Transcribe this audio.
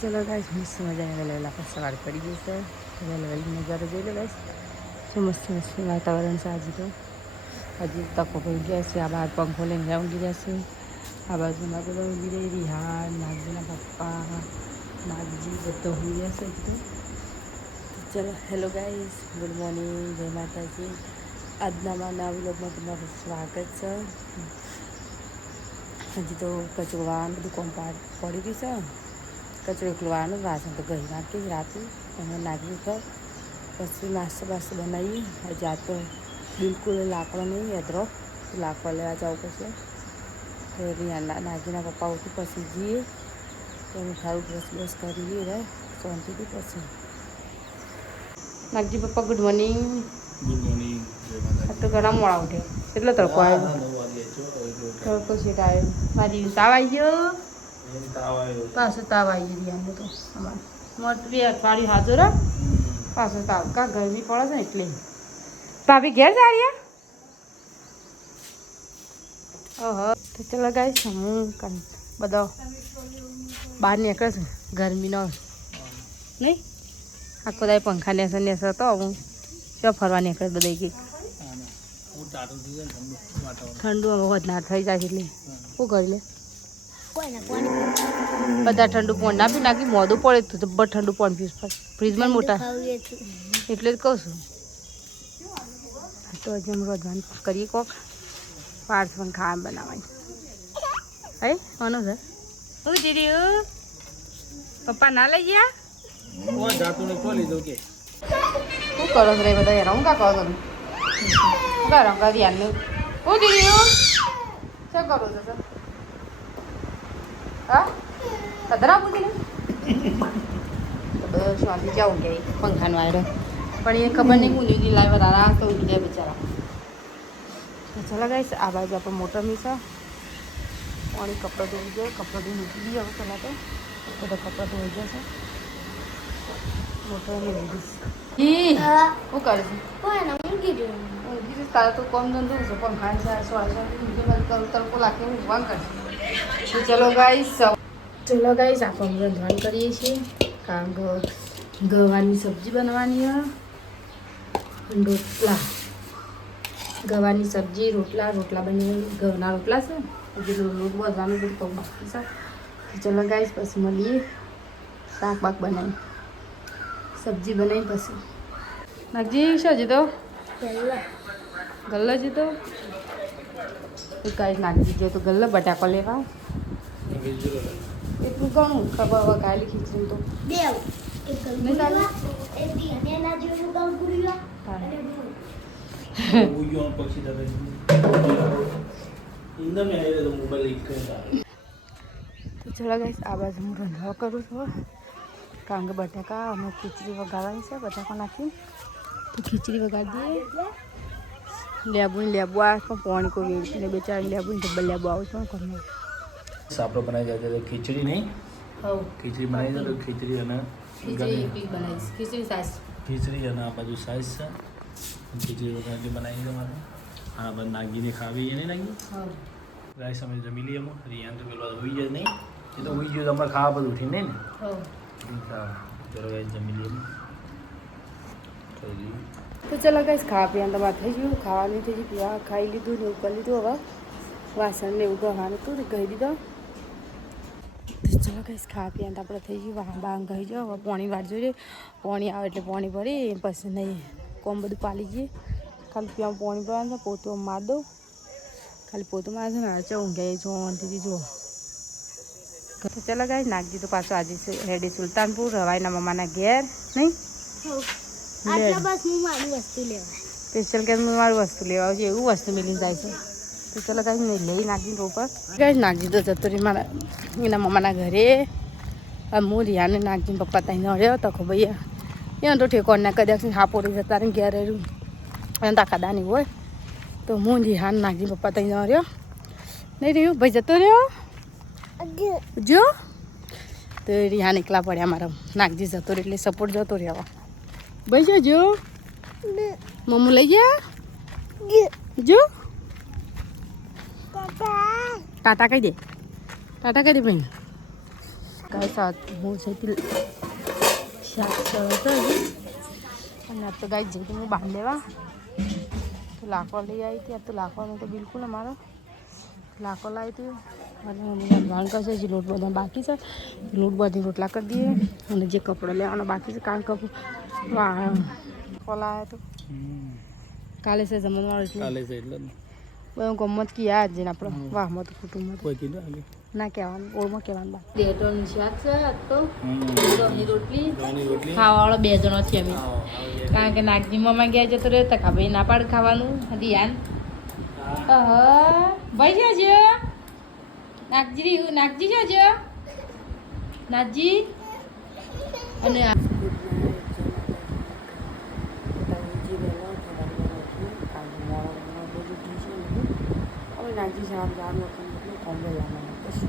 ચલો ગાઈસ મસ્ત મજાને વહેલા પર સવાર પડી ગઈ છે. વહેલી નજારો જોઈ લો ગાઈસ, શું મસ્ત મસ્ત વાતાવરણ છે. આજે તો હજી તકો પડી ગયા છે. આ બહાર પંખો લઈને ઊંઘી રહ્યા છે. આ બાજુમાં બધા ઊંઘી રહી, રિહાન, નાગજીના પપ્પા, નાગજી બધા ઊંઘી રહ્યા છે એકદમ. ચલો હેલો ગાઈસ, ગુડ મોર્નિંગ, જય માતાજી. આજના મારા વ્લોગમાં તમારું સ્વાગત છે. હજી તો કચરો વાળવાનું બધું કોમ પડી ગયું છે. કચરો ખોલવાનું, વાસણ તો ઘી નાખી રાતે એમાં નાખ્યું ઉપર. પછી નાસ્તો બાસ્તો બનાવી. હજી આ તો બિલકુલ લાકડો નહીં, અધરો લાકડો લેવા જવું પડશે. તો નાગીના પપ્પા ઉઠી પછી જઈએ તો હું ખાવું બ્રશ કરીએ રે શાંતિથી. પછી નાગજી પપ્પા ગુડ મોર્નિંગ. Good morning. આ તો ઘણા મોડા ઉઠ્યા. કેટલો તડકો આવ્યો, તડકો સીટ આવ્યો. મારી તાવ આવી ગયો, પાછો તાવ આવી ગઈ રિયાને તો. અમારે મોટ 2 અઠવાડિયું હાજર પાછો તાવ. કાં ગરમી પડે છે ને એટલે. ભાભી ઘેર જા રહ્યા? ઓહો. તો ચલો ગાઈસ, હું બધો બહાર નીકળે છે ગરમીનો નહીં. આખો દાય પંખા નેસર તો હું ચો ફરવા નીકળે બધા ગઈ. ઠંડુ હવે વધનાર થઈ જાય એટલે શું કરી લે. બધા ઠંડુ પાણી ના પી નાખી, મોઢું પડે તો જબ્બર ઠંડુ પાણી પીવું પડે ફ્રીજમાં મોટા, એટલે જ કહું છું. તો હજી અમે રોજવાનું કરીએ કોક પાર્સ પણ ખાવા બનાવવાની. હે કોનું છે? શું જીર્યું? પપ્પા ના લઈ ગયા? શું કરો છો રે બધા યાર? હું કા કહો તમે? શું કરો કરી યારનું? શું જીર્યું? શું કરો છો સર? હા કદરા પૂછી તો બધો શાંતિ જવું કે પંખાનો આવ્યો પણ એ ખબર નહીં હું નીકળી લાવ્યા તારા તો ઉઠી જાય બિચારા. ચાલો ગાઈસ, આ બાજુ આપણે મોટર મીસા પાણી કપડાં ધોઈ જાય. કપડાં ધોઈ મૂકી દઈએ હવે પહેલાં તો. બધા કપડાં ધોઈ જશે મોટર મેં લીધીશ. શું કરે છે? ઊંઘી તારે તો કોમ ધંધો છે પણ ખાય છે કરું તડકો લાગે ઊંઘવા કરશે. તો ચલો ગાઈસ આપણે રંધવાનું કરીએ છીએ. કારણ કે ગવાની સબ્જી બનવાની હોય, રોટલા ગવાની સબ્જી, રોટલા બની ઘઉંના રોટલા છે. હજી લોટ વધવાનું બધું તો બાકી છે. ચલો ગાઈસ, પછી મળીએ. શાક બાક બનાવી સબ્જી બનાવી પછી નાગજી શું જીતો ગલ્લો જીતો કાંઈ નાગજી જો તો ગલ્લો બટાકો લેવા એટલું ઘણું ખબર હવે કાલી ખીચડી તો નહીં ચાલે. તો ચલો ગાઈસ, આ બાજુ હું રંધવા કરું છું. કારણ કે બટાકા અને ખીચડી વગાડવાની છે. બટાકા નાખી તો ખીચડી વગાડી દઈએ. લેબુ આ પણ પાણી કોઈ વેચીને બેચારી લેબુ ને ડબલ લેબુ આવું છું ઘરમાં. સાપડો બનાવી જાય તો ખીચડી નહીં. હા ખીચડી બનાવી દે તો ખીચડી અને બનાવીશ. ખીચડી અને આ બાજુ સાઈઝ છે. ખીચડી વગર બનાવી દે મારે. આ બાજુ નાગીને ખાવી એને નાગી ગાઈસ અમે જમી લઈએ. રિયાન તો પેલો હોઈ જાય નહીં, એ તો હોઈ ગયો તો હમણાં ખાવા બધું ઉઠી નહીં ને. ચલો ગાઈસ જમી લઈએ. તો ચલો ગાઈસ, ખાવા પીવાનું તમારે થઈ ગયું. ખાવાનું થઈ ગયું, પીવા ખાઈ લીધું ને એવું કરી લીધું. હવે વાસણ ને એવું ગવાનું હતું કહી દીધો. તો ચલો ગાઈસ, ખાવા પીવાનું આપણે થઈ ગયું. બાંગ કહી જાઓ. હવે પાણી વાર જોઈએ. પાણી આવે એટલે પાણી ભરી પછી નહીં કોમ બધું પાલી જઈએ. ખાલી પીવાનું પાણી ભરવાનું છે. પોતું માર દઉં, ખાલી પોતું મારે છે ને ચા ઊંઘાઈ શાંતિથી જુઓ. તો ચલો ગાઈસ, નાગજી તો પાછો આજે રેડી સુલતાનપુર રવાઈના મમ્માના ઘેર નહીં. સ્પેશિયલ કે મારું વસ્તુ લેવા આવશે એવું વસ્તુ મિલીને જાય છે. તો ચલો ગાઈસ, મેં લઈ નાગજી ઉપર. ગાઈસ નાગજી તો જતો રહી મારા એના મમ્માના ઘરે. હું રિયાને નાગજીને પપ્પા ત્યાં નડ્યો તો ભાઈ એને તો ઠેકોણ ના કદાચ હાપોડી જતા ને ઘેર રહ્યું અને તાકાદાની હોય. તો હું રિહાન નાગજી પપ્પા ત્યાં રહ્યો નહીં રહ્યું ભાઈ જતો રહ્યો જો. તો રિહાન એકલા પડ્યા મારા. નાગજી જતો રહ્યો એટલે સપોર્ટ જતો રહ્યો ભાઈ. છે જો મમ્મુ લઈ ગયા જો. ટાટા કહી દે ભાઈ. કાંઈ સાત હું છે તે શાક સરસ અને આ તો ગાય જઈ હું બહાર લેવા તો લાકડો લઈ આવી હતી. આ તો લાકડાનું તો બિલકુલ અમારો લાકડો લાવી હતી અને રાંધવાનું કરશે. જે લોટ બધા બાકી છે લોટ બધી રોટલા કરી દઈએ અને જે કપડો લેવાનો બાકી છે કારણ કે લાવ્યો હતો કાલે છે જમણવાર એટલે કાલે છે એટલે બધું ગમત કયા જ ને આપણે વાહમાં તો કુટુંબમાં કોઈ કીધું આગે ના કહેવાનું ઓળમાં કહેવાનું બા ડેટોનું શાક છે આજ તો રોટલી ખાવાવાળો 2 જણો છે અમે કારણ કે નાગજી મામા ગયા જતો રહ્યો તો ભાઈ ના પાડ ખાવાનું રિયાન ભાઈ જજો નાગજી જજો નાગજી અને નાગજી જવાનું કોમ્બો લાવવાનું